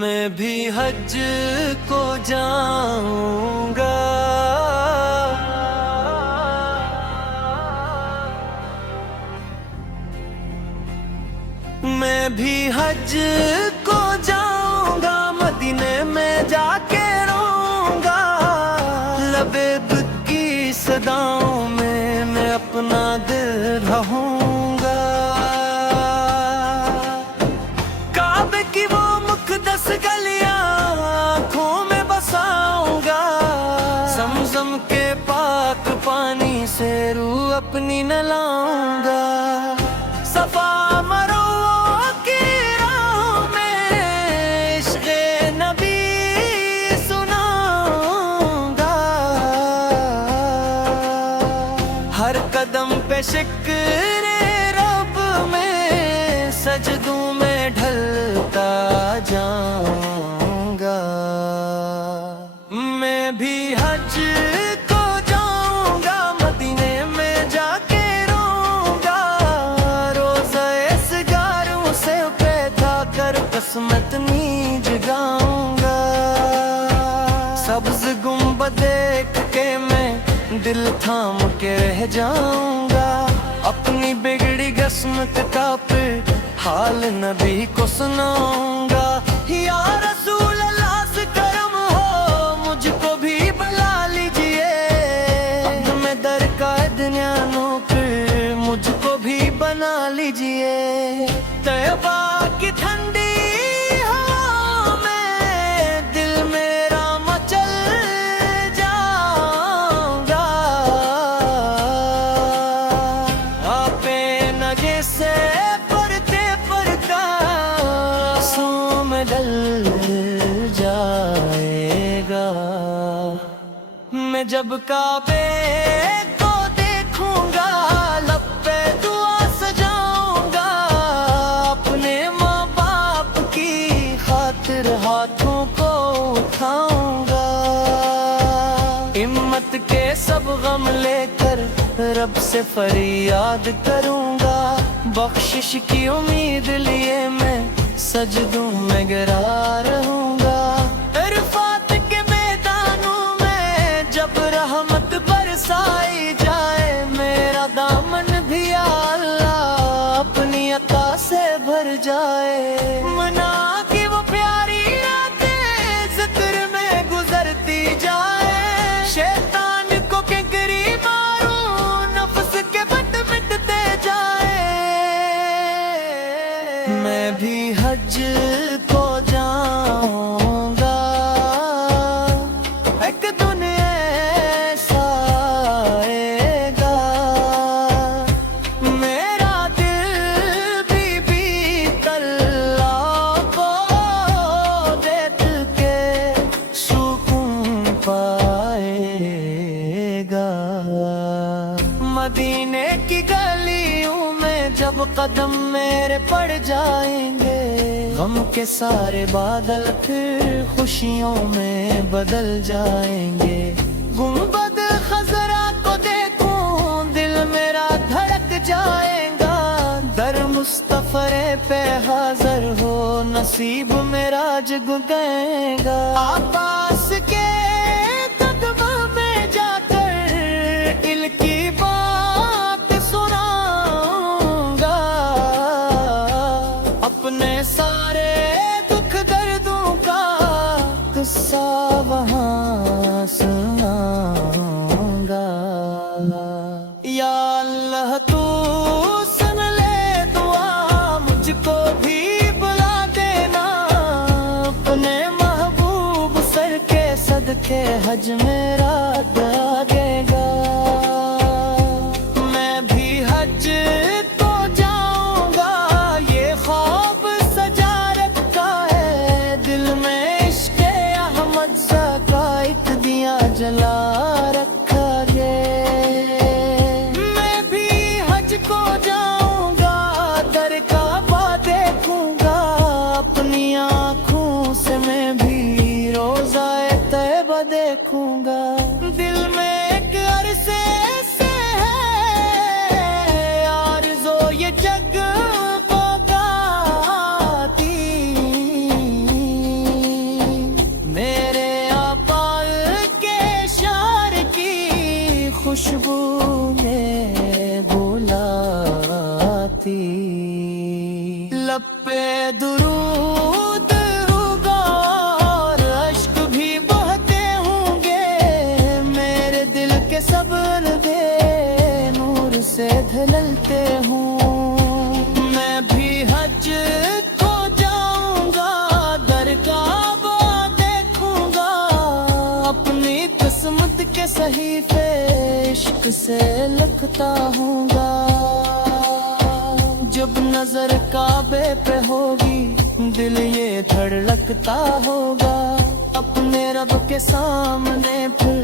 میں بھی حج کو جاؤں گا، میں بھی حج کو جاؤں گا، مدینے میں جا کے رہوں گا، لبیک کی صداؤں میں اپنا دل رہوں گا، کعبے کی وہ مقدس گلیاں آنکھوں میں بساؤں گا، زمزم کے پاک پانی سے روح اپنی نہلاؤں گا، صفا مروہ کی راہوں میں عشق نبی سناؤں گا، ہر قدم پہ شکر رب میں سجدوں میں ڈھلتا جاؤں گا، میں بھی حج کو جاؤں گا، مدینے میں جا کے رہوں گا، روزہ اصغر سے پیدا کر قسمت نیج گاؤں گا، سبز گنبد دیکھ کے میں دل تھام کے رہ جاؤں گا، اپنی بگڑی قسمت کا پھر حال نبی کو سناؤں گا، یا رسول اللہ سے کرم ہو مجھ کو بھی بلا لیجئے، اب میں درقائد نانوں پہ مجھ کو بھی بنا لیجئے، طیبہ کی ٹھنڈی ہوا میں دل میرا مچل جاؤں گا، آپ نگے سے پرتے پرتا آنسوں میں ڈل جائے گا، میں جب کعبے کو دیکھوں گا لب پہ دعا سجاؤں گا، اپنے ماں باپ کی خاطر ہاتھوں کو اٹھاؤں گا، ہمت کے سب غم لے کر رب سے فریاد کروں گا، بخشش کی امید لیے میں سجدوں میں گرا رہوں گا، عرفات کے میدانوں میں جب رحمت برسائی جائے، میرا دامن بھی یا اللہ اپنی عطا سے بھر جائے، منا کی وہ پیاری راتیں ذکر میں گزرتی جائے، شیطان کو کنکری ماروں نفس کے بت مٹتے جائے، میں بھی حج کو جاؤں گا، ایک دن ایسا آئے گا، میرا دل بھی اللہ کو دیکھ کے سکون پائے گا، مدینے کی گلیوں میں جب قدم میرے پڑ جائیں گے، غم کے سارے بادل پھر خوشیوں میں بدل جائیں گے، گنبد خضرا کو دیکھوں دل میرا دھڑک جائے گا، در مصطفی پہ حاضر ہو نصیب میرا جگ گئے گا، عباس کے قدموں میں جا کر دل کی بات سناؤں گا، اپنے سارے دکھ دردوں کا قصہ وہاں سناؤں گا، یا اللہ تو سن لے دعا مجھ کو بھی بلا دینا، اپنے محبوب سر کے صدقے حج میرا دے گا، میں بھی حج کو جاؤں گا، یہ خواب سجا رکھا ہے دل میں، عشق احمد کا ایک دیا جلا رکھا ہے، میں بھی حج کو جاؤں گا، در کعبہ دیکھوں گا، اپنی آنکھوں سے میں بھی روضہ طیبہ دیکھوں گا، دل میں صحیفے عشق سے لکھتا ہوں گا، جب نظر کعبے پہ ہوگی دل یہ دھڑکتا ہوگا، اپنے رب کے سامنے پھر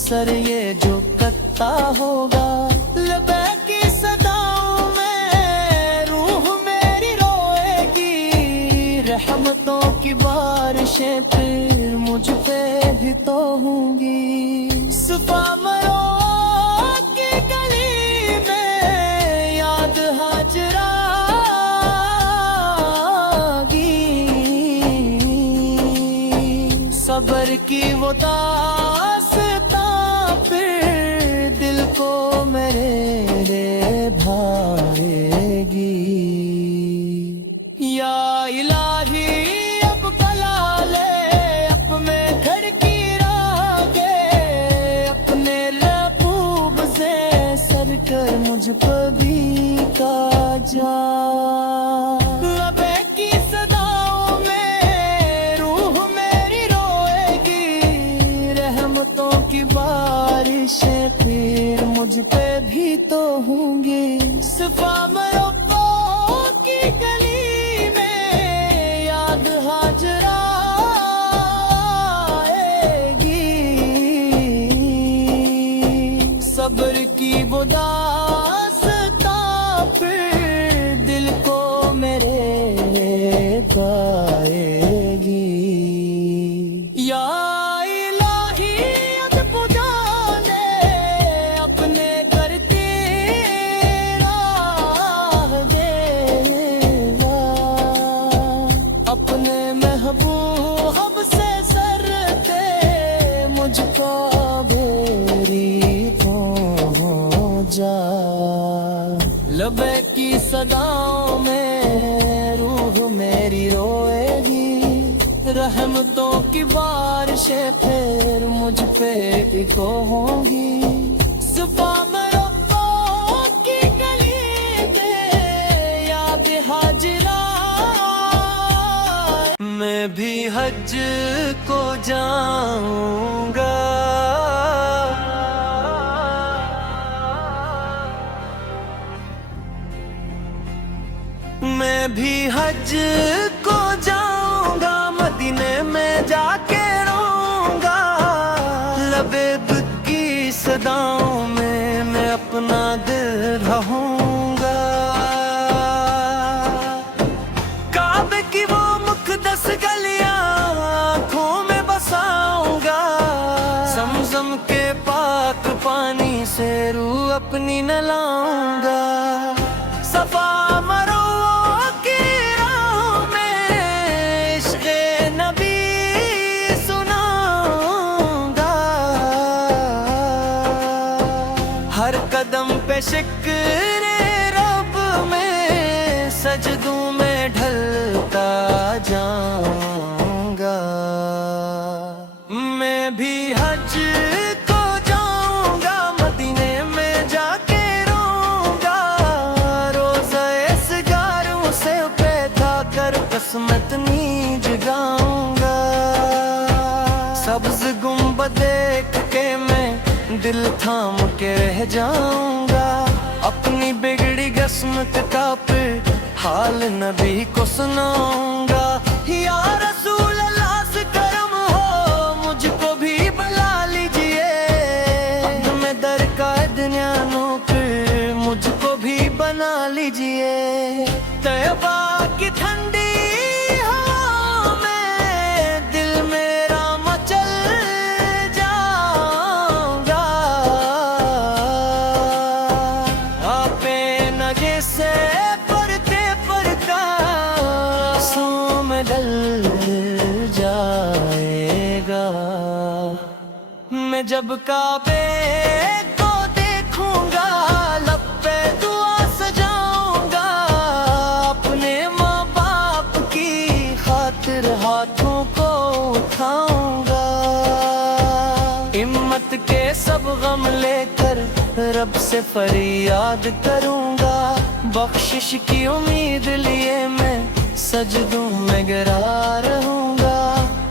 سر یہ جھکتا ہوگا، لبیک کی صداؤں میں روح میری روئے گی، رحمتوں کی بارشیں پھر مجھ پہ بھی تو ہوں گی، صفا مرو کی گلی میں یاد ہاجرہ صبر کی وہ داستاں پھر دل کو میرے بھائے گی، یا الہی اب کلا لے اب میں کھڑکی راہ گے، اپنے محبوب سے سر کر مجھ پر بھی کا جا، کی بارشیں پھر مجھ پہ بھی تو ہوں گی، صفا مرو کی گلی میں یاد ہاجرہ آئے گی، صبر کی وہ داستاں پھر دل کو میرے گائے گی، یا اپنے محبوب سے سر دے مجھ کو میری پہنچا، لبیک کی صداؤں میں روح میری روئے گی، رحمتوں کی بارشیں پھر مجھ پہ اکو ہوں گی، صفا مرو کی گلی میں یاد ہاجرہ، میں بھی حج کو جاؤں گا، میں بھی حج کو جاؤں گا، مدینے میں جا کے رہوں گا، لبیک کی صداؤں میں اپنا دل رہوں گا، کعبے کی وہ مقدس گلیاں آنکھوں میں بساؤں گا، زمزم کے پاک پانی سے روح اپنی نہلاؤں گا، صفا مرو کی راہوں میں عشق نبی سناؤں گا، ہر قدم پہ شکر رب میں سجدوں میں ڈھلتا جاؤں گا، میں بھی حج کو جاؤں گا، مدینے میں جا کے رہوں گا، روزہ اصغر سے پیدا کر قسمت نیج گاؤں گا، سبز گنبد دیکھ کے میں دل تھام کے رہ جاؤں گا، اپنی بگڑی قسمت کا پھر حال نبی کو سناؤں گا، یا رسول اللہ سے کرم ہو مجھ کو بھی بلا لیجئے، میں در کا دنیانوں پھر مجھ کو بھی بنا لیجئے، طیبہ کی ٹھنڈی ہوا میں دل میرا مچل جاؤں گا، آپ نگے سے ڈل جائے گا، میں جب کعبے کو دیکھوں گا لب پہ دعا سجاؤں گا، اپنے ماں باپ کی خاطر ہاتھوں کو اٹھاؤں گا، ہمت کے سب غم لے کر رب سے فریاد کروں گا، بخشش کی امید لیے میں سجدوں میں گرا رہوں گا،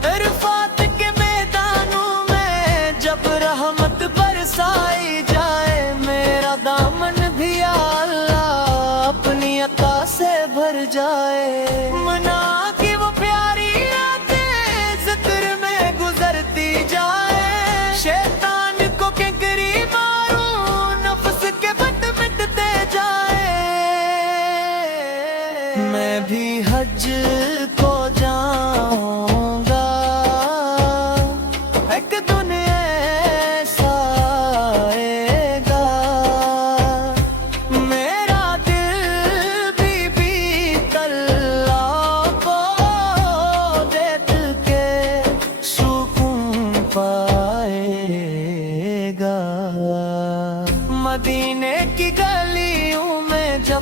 عرفات کے میدانوں میں جب رحمت برس